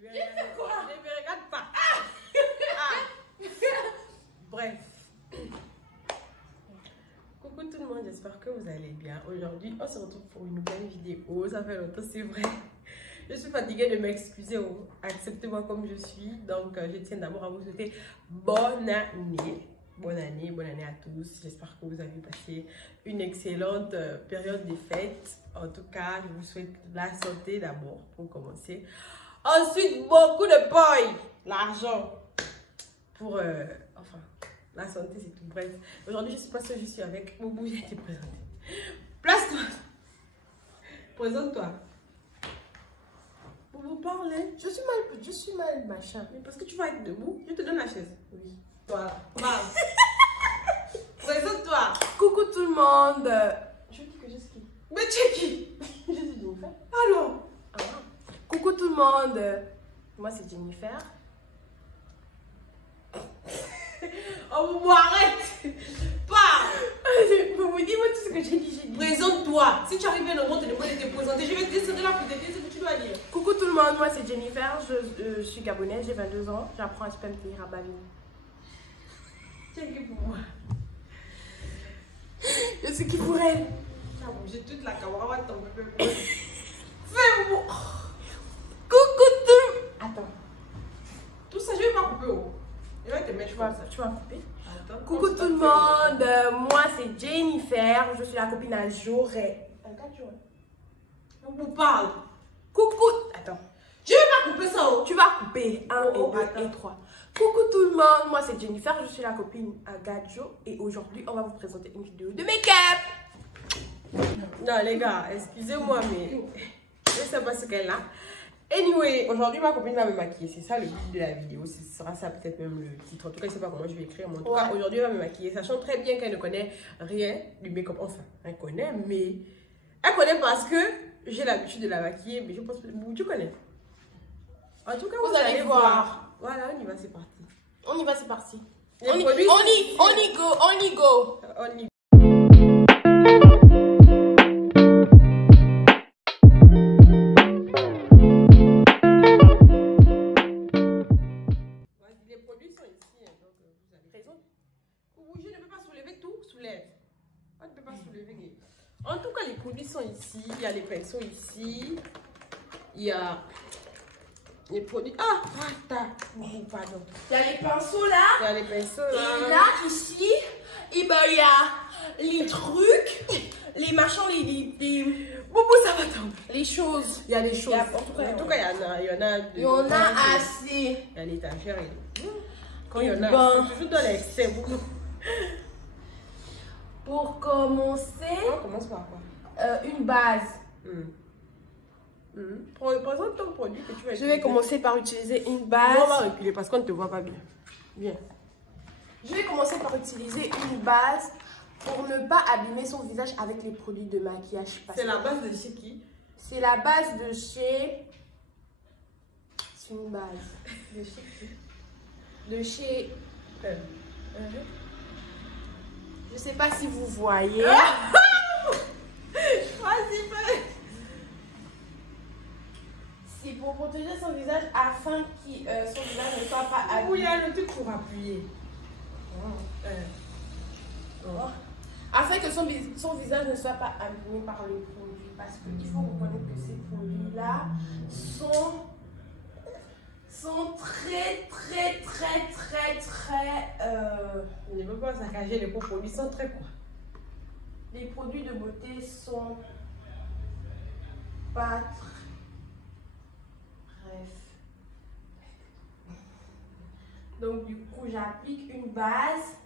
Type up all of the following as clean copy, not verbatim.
fait quoi? Ne me regarde pas. Bref. Coucou tout le monde, j'espère que vous allez bien. Aujourd'hui, on se retrouve pour une nouvelle vidéo. Ça fait longtemps, c'est vrai. Je suis fatiguée de m'excuser. Acceptez-moi comme je suis. Donc, je tiens d'abord à vous souhaiter bonne année. Bonne année à tous. J'espère que vous avez passé une excellente période des fêtes. En tout cas, je vous souhaite la santé d'abord pour commencer. Ensuite, beaucoup de points, l'argent pour, enfin, la santé, c'est tout. Bref, aujourd'hui, je ne suis pas seule, je suis avec Boubou, j'ai été présentée. Place-toi. Présente-toi. Boubou, parle. Je suis mal, machin. Mais parce que tu vas être debout, je te donne la chaise. Oui. Voilà. Parle. Présente-toi. Coucou tout le monde. Je dis que je suis qui? Mais tu es qui? Je suis Jennifer. Allô? Ah. Coucou tout le monde. Moi c'est Jennifer. Oh, Boubou, arrête. Parle. Vous dis-moi tout ce que j'ai dit. Présente-toi. Si tu arrives à un moment, tu devrais te présenter. Je vais te descendre là pour te dire ce que tu dois dire. Coucou tout le monde, moi c'est Jennifer. Je suis gabonaise, j'ai 22 ans. J'apprends à spamper à Bali. Tu es qui pour moi? Je suis qui pour elle? J'ai toute la caméra, t'en peux pas. Fais-moi. Coucou tout. Attends. Tout ça, je vais pas couper. Oh. Je vais te mettre. Tu vas couper? Attends. Coucou tout le monde, moi c'est Jennifer, je suis la copine à Joré. On vous parle. Coucou. Attends. Je vais pas couper ça. Oh. Tu vas couper 1 et 2 et 3. Coucou tout le monde, moi c'est Jennifer, je suis la copine à Gadjo et aujourd'hui on va vous présenter une vidéo de make-up. Non les gars, excusez-moi mais je sais pas ce qu'elle a. Anyway, aujourd'hui ma copine va me maquiller, c'est ça le but de la vidéo, ce sera ça peut-être même le titre. En tout cas, je sais pas comment je vais écrire, mais en tout cas aujourd'hui elle va me maquiller, sachant très bien qu'elle ne connaît rien du make-up. Enfin, elle connaît, mais elle connaît parce que j'ai l'habitude de la maquiller, mais je pense que tu connais. En tout cas, vous allez voir. Voilà, on y va, c'est parti. On y va, c'est parti. On y go. On y go. Les produits sont ici, hein, donc vous avez raison. Oui, je ne peux pas soulever tout, soulève. On ne peut pas soulever. En tout cas, les produits sont ici. Il y a les pinceaux ici. Il y a les produits. Ah, pardon. Il y a les pinceaux là. Il y a les pinceaux là. Et là, ici, et ben il y a les trucs, les machins, les Boubou, ça va tomber. les choses. Il y a les choses. En tout cas, il y en a assez. Il y a l'étagère et tout. Quand il y en a, Bon. c'est toujours dans l'excès. Pour commencer, On commence par quoi? une base. Présente ton produit que tu vas Je vais commencer par utiliser une base. On va reculer parce qu'on ne te voit pas bien. Bien. Je vais commencer par utiliser une base pour ne pas abîmer son visage avec les produits de maquillage. C'est la base de chez qui? C'est la base de chez... C'est une base. De chez qui? De chez... Je sais pas si vous voyez. Vas-y, fais. C'est pour protéger son visage afin que son visage ne soit pas abîmé. Où il y a le truc pour appuyer. Afin que son visage ne soit pas abîmé par le produit. Parce qu'il faut reconnaître que ces produits-là sont très. Je ne veux pas saccager les beaux produits, sont très quoi. Les produits de beauté sont pas très. Bref. Donc du coup j'applique une base.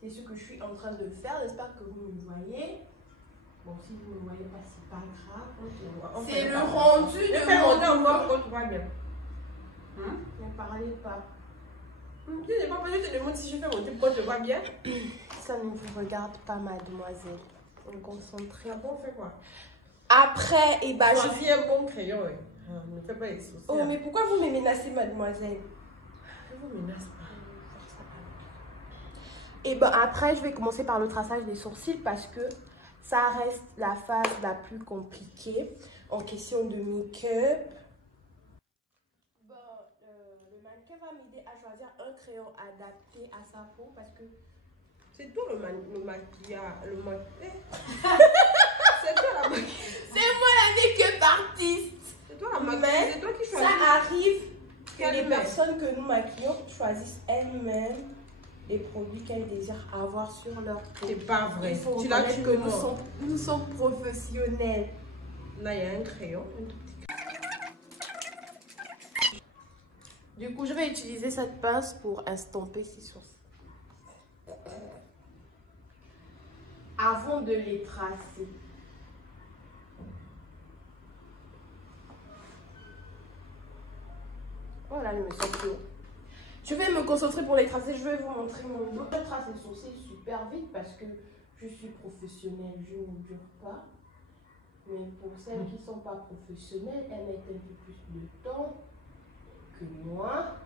C'est ce que je suis en train de faire. J'espère que vous me voyez. Bon, si vous ne me voyez pas, c'est pas grave. C'est le rendu de mon encore quand tu vois bien. Ne parlez pas. Je n'ai pas besoin de te demander si je fais mon truc quand tu vois bien. Ça ne vous regarde pas, mademoiselle. Concentrez. On fait quoi? Après, et bah je Choisis un bon crayon. Ne fais pas les soucis. Oh, mais pourquoi vous me menacez, mademoiselle? Je vous menace pas. Et ben après, je vais commencer par le traçage des sourcils parce que ça reste la phase la plus compliquée en question de make-up. Bon, crayon adapté à sa peau parce que c'est toi le maquillage. C'est toi la maquillage. C'est moi la make-up artiste. C'est toi la maquillage. C'est toi qui choisis. Ça arrive que les personnes que nous maquillons choisissent elles-mêmes les produits qu'elles désirent avoir sur leur peau. C'est pas vrai. Il faut Tu l'as reconnaître que nous sommes professionnels. Là, il y a un crayon. Du coup, je vais utiliser cette pince pour estomper ces sourcils. Avant de les tracer. Voilà, ils me sont plus hauts. Je vais me concentrer pour les tracer. Je vais vous montrer mon dos. Je trace les sourcils super vite parce que je suis professionnelle. Je ne dure pas. Mais pour celles qui ne sont pas professionnelles, elles mettent un peu plus de temps que moi.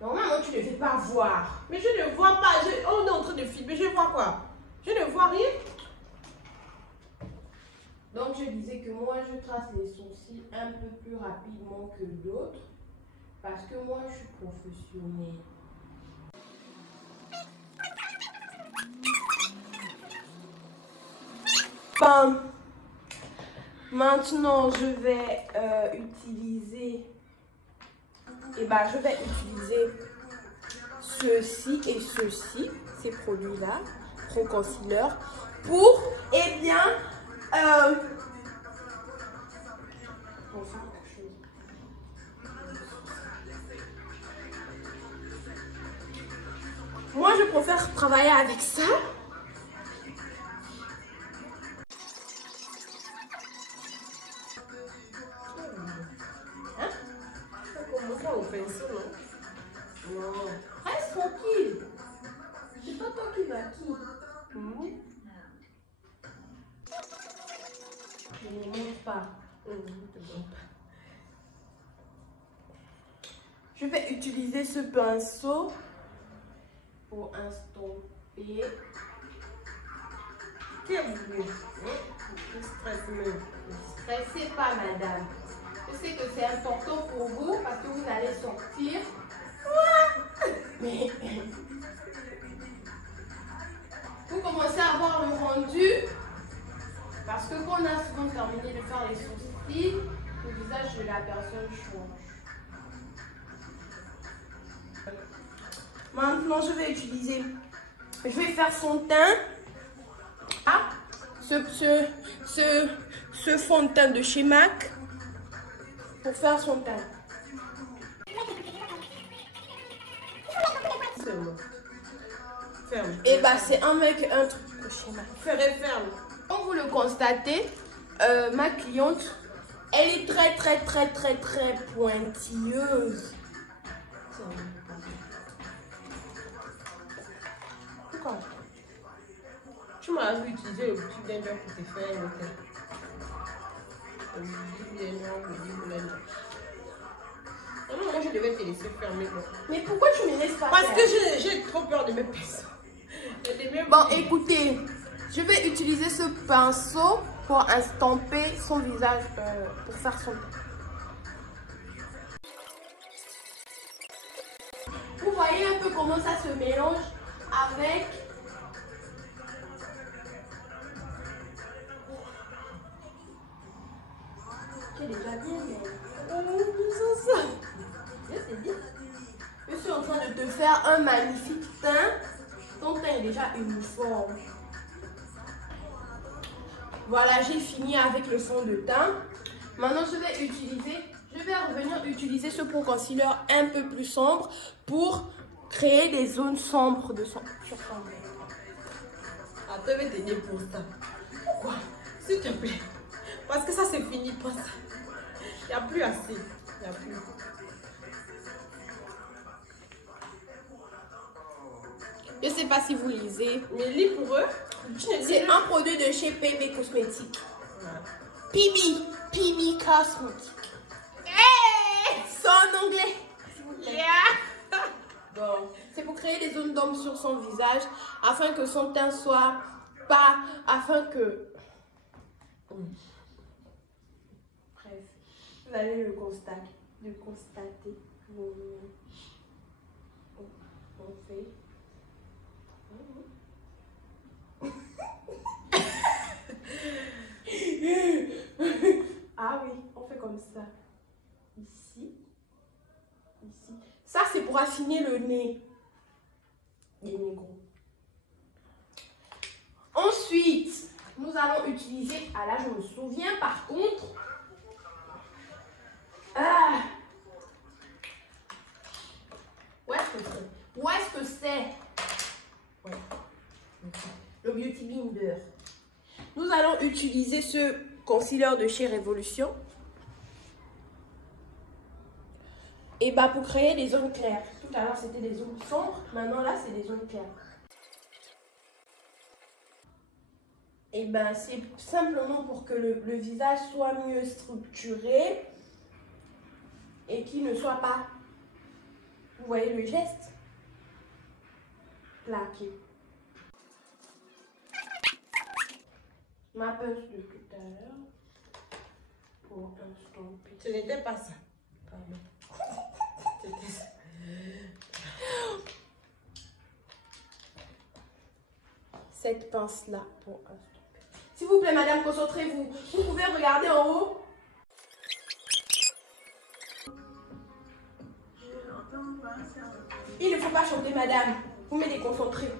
Normalement, tu ne fais pas voir. Mais je ne vois pas. On est en train de filmer. Je vois quoi? Je ne vois rien. Donc, je disais que moi, je trace les sourcils un peu plus rapidement que d'autres. Parce que moi, je suis professionnelle. Bon. Maintenant, je vais utiliser... je vais utiliser ceci et ceci, ces produits-là, Pro Concealer, pour, pour faire quelque chose. Moi, je préfère travailler avec ça. Au pinceau, non? Non. Reste tranquille. C'est pas toi qui maquille. Je ne montre pas. Je vais utiliser ce pinceau pour estomper. Quel bruit? Ne stressez pas, madame. Je sais que c'est important pour vous parce que vous allez sortir. Mais vous commencez à voir le rendu parce que quand on a souvent terminé de faire les sourcils, le visage de la personne change. Maintenant, je vais faire son teint. Ah, ce fond de teint de chez MAC pour faire son teint. Ferme. Et c'est un truc de chez MAC. Ferme. Comme vous le constatez, ma cliente, elle est très pointilleuse. Pourquoi? Tu m'as vu utiliser le petit blender pour te faire le teint. Non, moi je devais te laisser fermer. Mais pourquoi tu me laisses pas Parce faire? que j'ai trop peur de mes pinceaux. Bon, écoutez, je vais utiliser ce pinceau pour estomper son visage, pour faire son teint. Vous voyez un peu comment ça se mélange avec... J'ai déjà bien, mais... Je suis en train de te faire un magnifique teint. Ton teint est déjà uniforme. Voilà, j'ai fini avec le fond de teint. Maintenant, je vais revenir utiliser ce Pro Concealer un peu plus sombre pour créer des zones sombres sur son nez. Attends, je vais t'aider pour ça. Pourquoi? S'il te plaît. Parce que ça, c'est fini pour ça. Il n'y a plus assez. Il n'y a plus. Je ne sais pas si vous lisez. Mais lis pour eux. C'est un produit de chez PB Cosmétiques. PB Cosmétiques. Hey! Son anglais. Yeah! Bon, c'est pour créer des zones d'ombre sur son visage afin que son teint soit pas... Afin que... Bref, vous allez le constater. on fait. Ah oui, on fait comme ça. Ici. Ici. Ça, c'est pour affiner le nez des négros. Ensuite, nous allons utiliser... Ah là, je me souviens par contre... Ah, où est-ce que c'est? Où est-ce que c'est? Ouais. Le Beauty Blender. Nous allons utiliser ce concealer de chez Révolution. Et bah pour créer des zones claires. Tout à l'heure c'était des zones sombres, maintenant là c'est des zones claires. Et ben c'est simplement pour que le visage soit mieux structuré et qu'il ne soit pas, vous voyez le geste, plaqué. Ma pince de tout à l'heure pour estomper. Ce n'était pas ça. Pardon. C'était ça. Cette pince là pour estomper. S'il vous plaît madame, concentrez-vous. Vous pouvez regarder en haut. Il ne faut pas chanter madame. Vous me déconcentrez.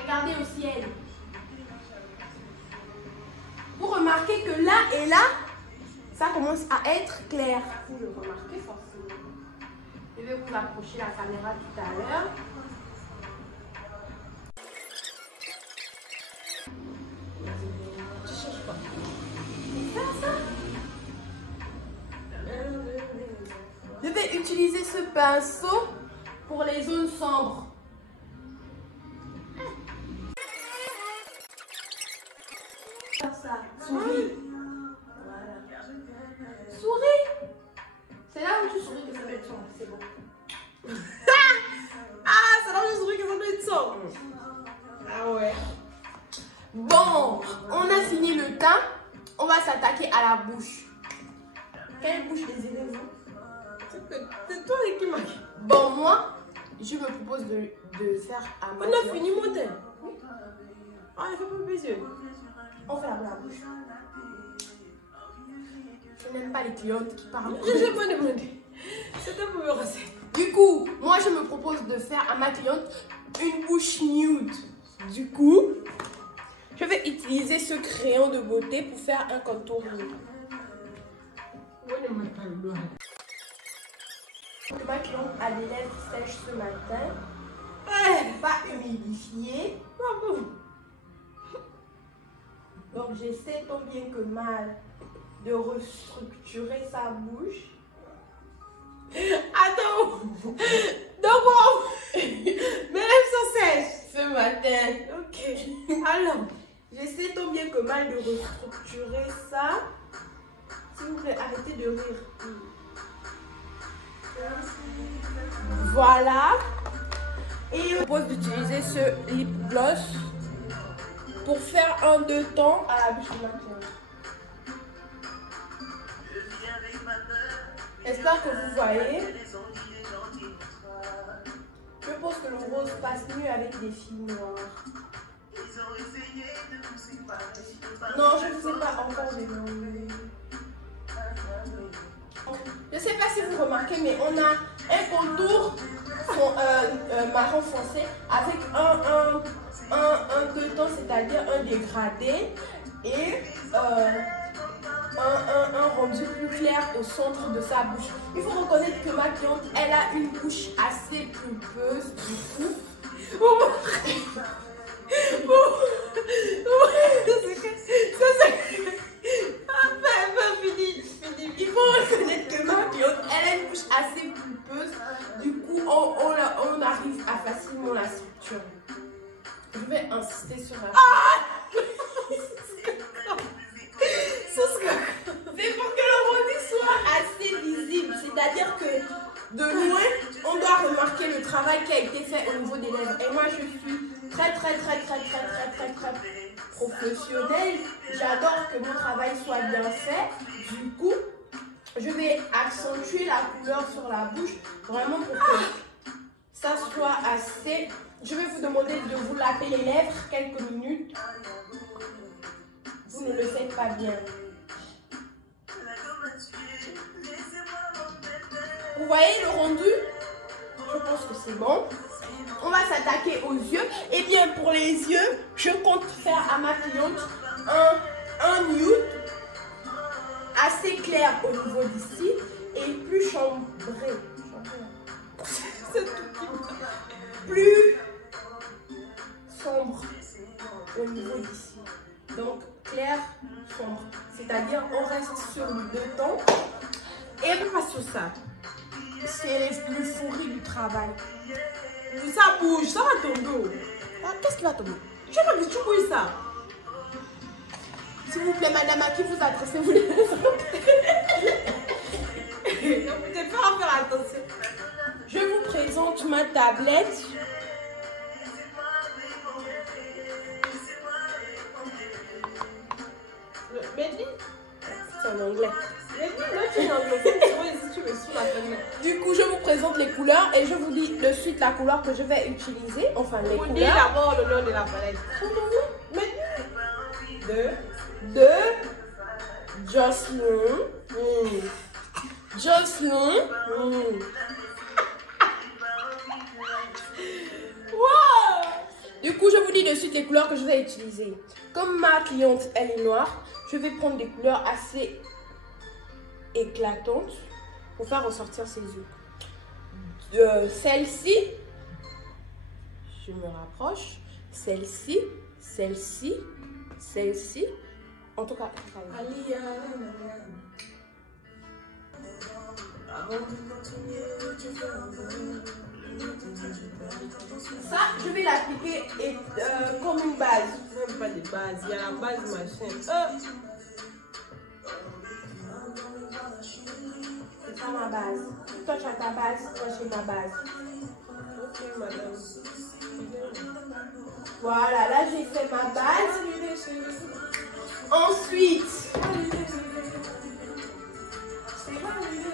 Regardez au ciel. Vous remarquez que là et là, ça commence à être clair. Vous le remarquez forcément. Je vais vous approcher la caméra tout à l'heure. Tu cherches pas. Je vais utiliser ce pinceau pour les zones sombres. Ça, souris. Voilà. Souris. C'est là où tu souris que ça doit être sombre. C'est bon. Ah, c'est là où je souris que ça doit être sombre. Ah ouais. Bon, on a fini le teint. On va s'attaquer à la bouche. Quelle bouche désirez-vous? C'est toi qui maquille. Bon, moi, je me propose de faire à ma On a fini mon teint. Ah, il faut pas plaisir. On fait la bouche. Je n'aime pas les clientes qui parlent. Je n'ai pas demandé. C'était pour me recette. Du coup, moi je me propose de faire à ma cliente une bouche nude. Du coup, je vais utiliser ce crayon de beauté pour faire un contour nude. Ma cliente a des lèvres sèches ce matin. Pas humidifiées. Donc j'essaie tant bien que mal de restructurer sa bouche. Attends. Donc, mes lèvres sont sèches Ce matin. Ok. Alors, J'essaie tant bien que mal de restructurer ça. S'il vous plaît, arrêtez de rire. Voilà. Et je propose d'utiliser ce lip gloss pour faire un deux temps à la bouche de ma cliente. J'espère que vous voyez. Je pense que le rose passe mieux avec des filles noires. Non, je ne sais pas encore les noms. Je ne sais pas si vous remarquez, mais on a un contour marron foncé avec un deux tons, c'est-à-dire un dégradé et un rendu plus clair au centre de sa bouche. Il faut reconnaître que ma cliente, elle a une bouche assez pulpeuse, du coup. Il faut reconnaître que ma cliente, elle a une bouche assez pulpeuse. Du coup, on arrive à facilement la structurer. Je vais insister sur la... C'est pour que le rendu soit assez visible. C'est-à-dire que de loin, on doit remarquer le travail qui a été fait au niveau des lèvres. Et moi, je suis très professionnelle. J'adore que mon travail soit bien fait. Du coup, je vais accentuer la couleur sur la bouche. Vraiment pour que ça soit assez. Je vais vous demander de vous laver les lèvres quelques minutes. Vous ne le faites pas bien. Vous voyez le rendu? Je pense que c'est bon. On va s'attaquer aux yeux. Et bien pour les yeux, je compte faire à ma cliente un nude assez clair au niveau d'ici et plus chambré. Plus sombre au niveau d'ici. Donc clair, sombre. C'est-à-dire on reste sur le deux tons. Et on passe sur ça. C'est l'euphorie du travail. Ça bouge, ça va tomber. Ah, qu'est-ce qui va tomber? Je sais pas, mais tu bouges ça. S'il vous plaît, madame, à qui vous adressez-vous les Donc, peut-être pas faire attention. Je vous présente ma tablette. Mais dis, C'est en anglais. mais dis, là, tu es en anglais. Si tu me sous la fenêtre. Du coup, je vous présente les couleurs et je vous dis de suite la couleur que je vais utiliser. Enfin, les Vous dites couleurs. d'abord le nom de la palette. Mais De de Jocelyn. Jocelyn. Wow! Du coup, je vous dis de suite les couleurs que je vais utiliser. Comme ma cliente, elle est noire, je vais prendre des couleurs assez éclatantes pour faire ressortir ses yeux. Celle-ci, je me rapproche. Celle-ci, celle-ci, celle-ci. En tout cas, ça, je vais l'appliquer comme une base. même pas de base, il y a la base machin. C'est ça ma base. Toi, tu as ta base, moi, j'ai ma base. Ok, madame. Voilà, là, j'ai fait ma base. Ensuite,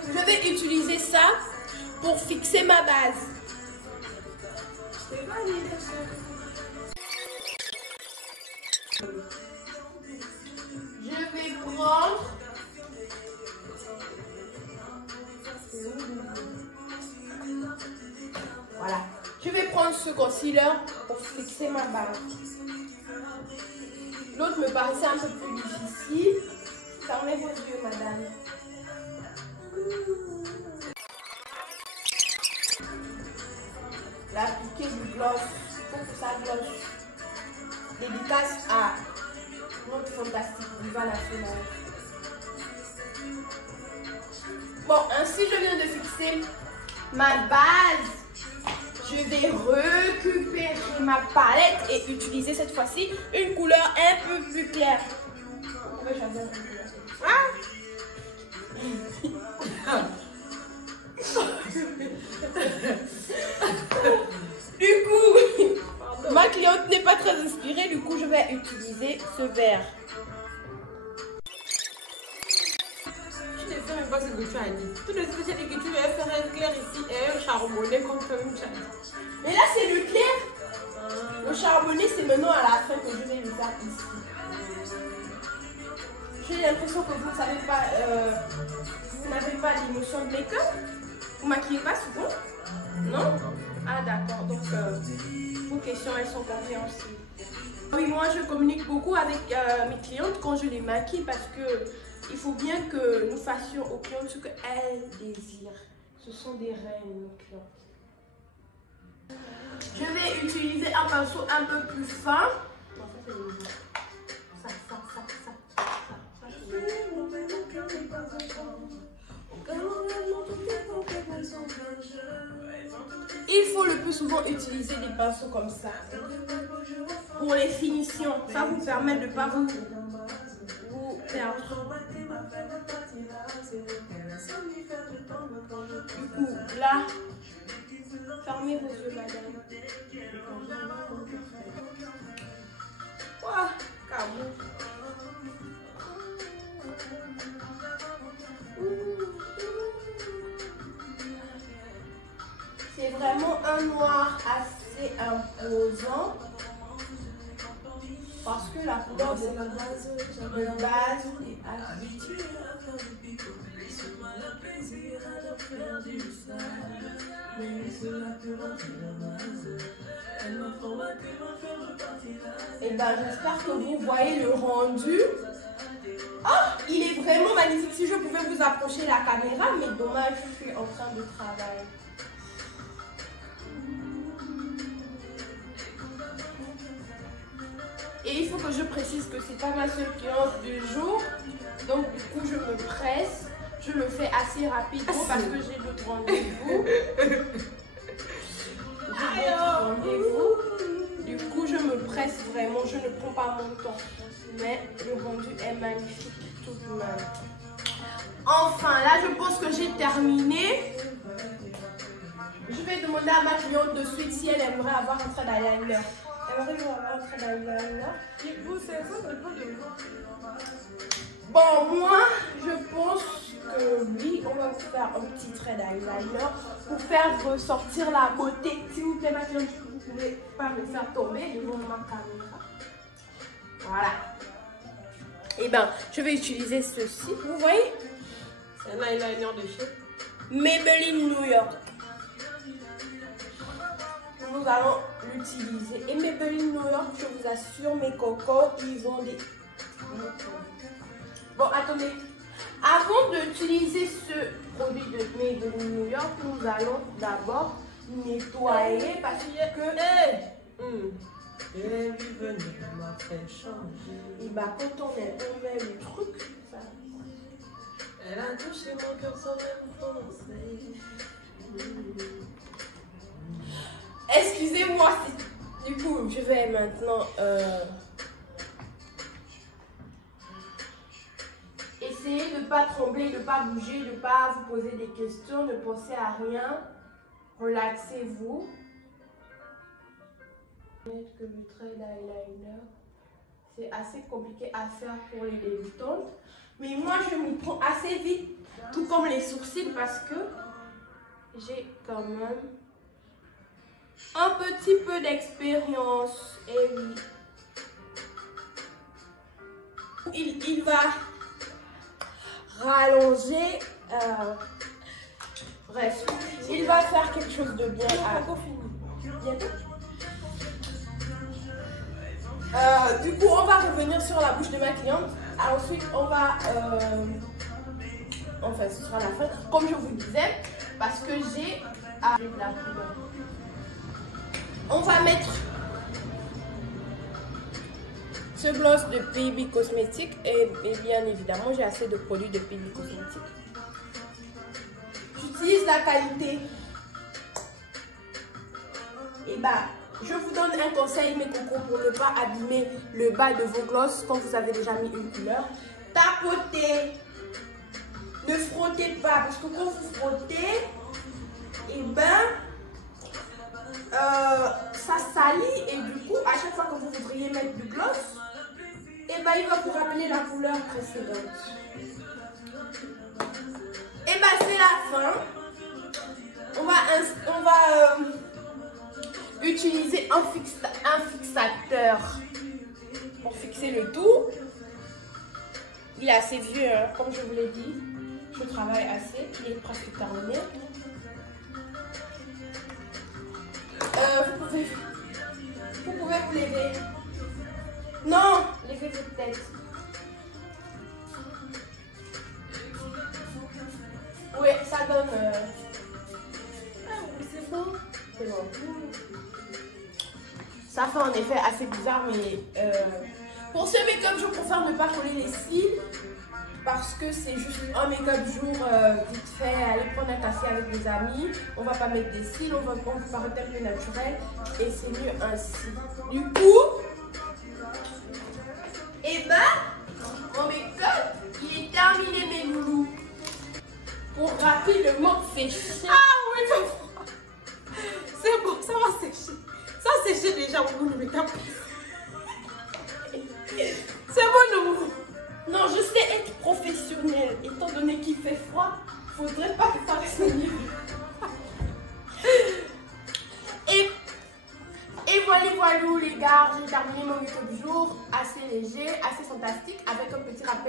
je vais utiliser ça pour fixer ma base. Je vais prendre voilà. Je vais prendre ce concealer pour fixer ma base. L'autre me paraissait un peu plus difficile. Fermez vos yeux, madame. L'appliquer du gloss. Il faut que ça gloss. Dédicace à notre fantastique diva nationale. Bon, ainsi je viens de fixer ma base. Je vais récupérer ma palette et utiliser cette fois-ci une couleur un peu plus claire. Vous pouvez choisir une couleur. Du coup, ma cliente n'est pas très inspirée, du coup je vais utiliser ce vert. Je ne sais même pas ce que tu as dit. Tout de suite, j'ai dit que tu vais faire un clair ici et un charbonné comme toi même tu as dit. Mais là c'est le clair. Le charbonné c'est maintenant à la fin que je vais le faire ici. J'ai l'impression que vous ne savez pas, vous n'avez pas l'émotion de make-up. Vous maquillez pas souvent? Non? Ah d'accord, donc vos questions elles sont compréhensibles. Oui, moi je communique beaucoup avec mes clientes quand je les maquille parce que il faut bien que nous fassions aux clientes ce qu'elles désirent. Ce sont des reines, nos clientes. Je vais utiliser un pinceau un peu plus fin. Non, ça c'est le nouveau. Ça. Il faut le plus souvent utiliser des pinceaux comme ça pour les finitions. Ça vous permet de ne pas vous perdre. Du coup, là, fermez vos yeux, madame. Ouah, cabou. C'est vrai, vraiment un noir assez imposant. Parce que la couleur de base est habituée. Et ben j'espère que vous voyez le rendu. Oh, il est vraiment magnifique. Si je pouvais vous approcher la caméra, mais dommage, je suis en train de travailler. Et il faut que je précise que c'est pas ma seule cliente du jour. Donc du coup je me presse. Je le fais assez rapidement parce que j'ai d'autres rendez-vous. Du coup je me presse vraiment. Je ne prends pas mon temps. Mais le rendu est magnifique tout de même. Enfin là je pense que j'ai terminé. Je vais demander à ma cliente de suite si elle aimerait avoir un trait d'eyeliner. Bon, moi, je pense que oui, on va vous faire un petit trait d'eyeliner pour faire ressortir la beauté. S'il vous plaît, ma cliente, vous ne pouvez pas me faire tomber devant ma caméra. Voilà. Et ben, je vais utiliser ceci. Vous voyez? C'est un eyeliner de chez Maybelline New York. Nous allons l'utiliser. Et Maybelline New York, je vous assure, mes cocos, ils ont des... Bon, attendez. Avant d'utiliser ce produit de Maybelline New York, nous allons d'abord nettoyer parce que... Et bah, quand on met le truc, ça... Elle a touché mon cœur sans même penser. Excusez-moi, du coup, je vais maintenant essayer de ne pas trembler, de ne pas bouger, de ne pas vous poser des questions, ne pensez à rien. Relaxez-vous. Que le trait d'eyeliner, c'est assez compliqué à faire pour les débutantes. Mais moi, je m'y prends assez vite, tout comme les sourcils, parce que j'ai quand même un petit peu d'expérience. Et oui. Il va rallonger. Bref, il va faire quelque chose de bien. Du coup, on va revenir sur la bouche de ma cliente. Ensuite, on va... enfin, ce sera la fin. Comme je vous disais, parce que j'ai... Avec la couleur. On va mettre ce gloss de PB Cosmetics et bien évidemment j'ai assez de produits de PB Cosmetics. J'utilise la qualité. Et bah, je vous donne un conseil mes cocos pour ne pas abîmer le bas de vos glosses quand vous avez déjà mis une couleur. Tapotez. Ne frottez pas parce que quand vous frottez, et ben ça salit et du coup à chaque fois que vous voudriez mettre du gloss, et ben il va vous rappeler la couleur précédente. Et ben c'est la fin. On va utiliser un fixateur pour fixer le tout. Il est assez vieux, hein, comme je vous l'ai dit. Je travaille assez, il est presque terminé. Vous pouvez vous lever. Non, levez votre tête. Oui, ça donne... Ah oui, c'est bon. C'est bon. Ça fait en effet assez bizarre, mais pour ce make-up, je préfère ne pas coller les cils. Parce que c'est juste un make-up jour vite fait, aller prendre un café avec des amis. On va pas mettre des cils, on va paraître un peu naturel. Et c'est mieux ainsi. Du coup, et ben, mon make-up, il est terminé mes loulous. Pour rapidement sécher. Ah oui, c'est bon, ça va sécher. Ça a séché déjà au bout de make-up. C'est bon, non? Non, je sais être professionnelle. Étant donné qu'il fait froid, faudrait pas que ça reste mieux.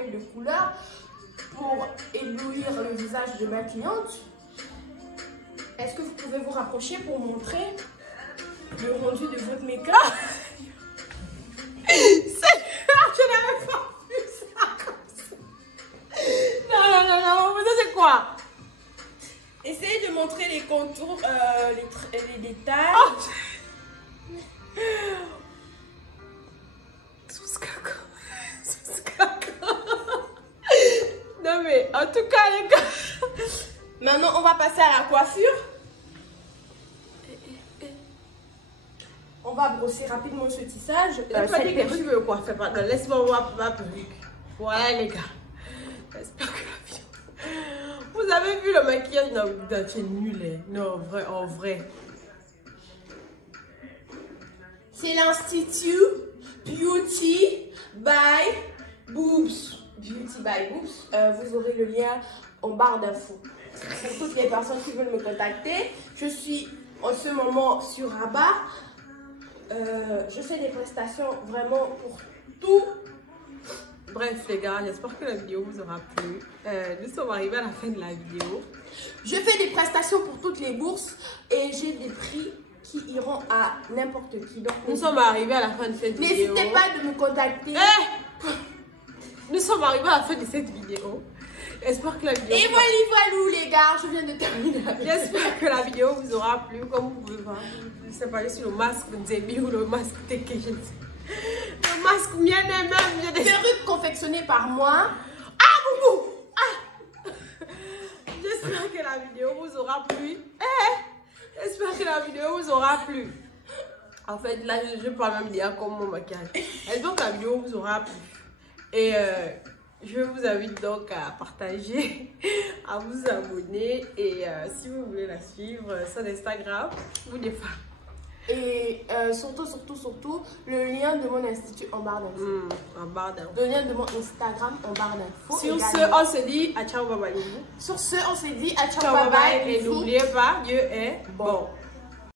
palette de couleurs pour éblouir le visage de ma cliente. Est-ce que vous pouvez vous rapprocher pour montrer le rendu de votre make-up? Je n'avais pas vu ça comme ça. Non, ça c'est quoi? Essayez de montrer les contours, les détails. Non mais en tout cas les gars. Maintenant on va passer à la coiffure. On va brosser rapidement ce tissage. Pas dit que tu veux coiffer, pardon. Laisse-moi voir ma perruque. Voilà les gars. J'espère que la vidéo. Vous avez vu le maquillage? Non, c'est nul. Hein. Non, en vrai. C'est l'Institut Beauty by Boobs. Beauty by Boobs. Vous aurez le lien en barre d'infos. Pour toutes les personnes qui veulent me contacter, je suis en ce moment sur Rabat. Je fais des prestations vraiment pour tout. Bref les gars, j'espère que la vidéo vous aura plu. Nous sommes arrivés à la fin de la vidéo. Je fais des prestations pour toutes les bourses et j'ai des prix qui iront à n'importe qui. Donc, nous sommes arrivés à la fin de cette vidéo. N'hésitez pas de me contacter. Nous sommes arrivés à la fin de cette vidéo. J'espère que la vidéo... Et voilà les gars, je viens de terminer. J'espère que la vidéo vous aura plu. Comme vous pouvez voir, je sais pas sur le masque de Zébi ou le masque de Kéjé. Le masque mien même. Perruque confectionnée par moi. Ah, boubou. Ah. J'espère que la vidéo vous aura plu. J'espère que la vidéo vous aura plu. En fait, là, je parle même dire comme mon maquillage. J'espère que la vidéo vous aura plu. Et je vous invite donc à partager, à vous abonner. Et si vous voulez la suivre sur Instagram, vous n'êtes pas. Et surtout, le lien de mon institut en barre d'infos. En barre d'infos. Le lien de mon Instagram en barre d'infos. Sur ce, on se dit à ciao, bye bye. Sur ce, on se dit à ciao, bye bye. Et n'oubliez pas, Dieu est bon.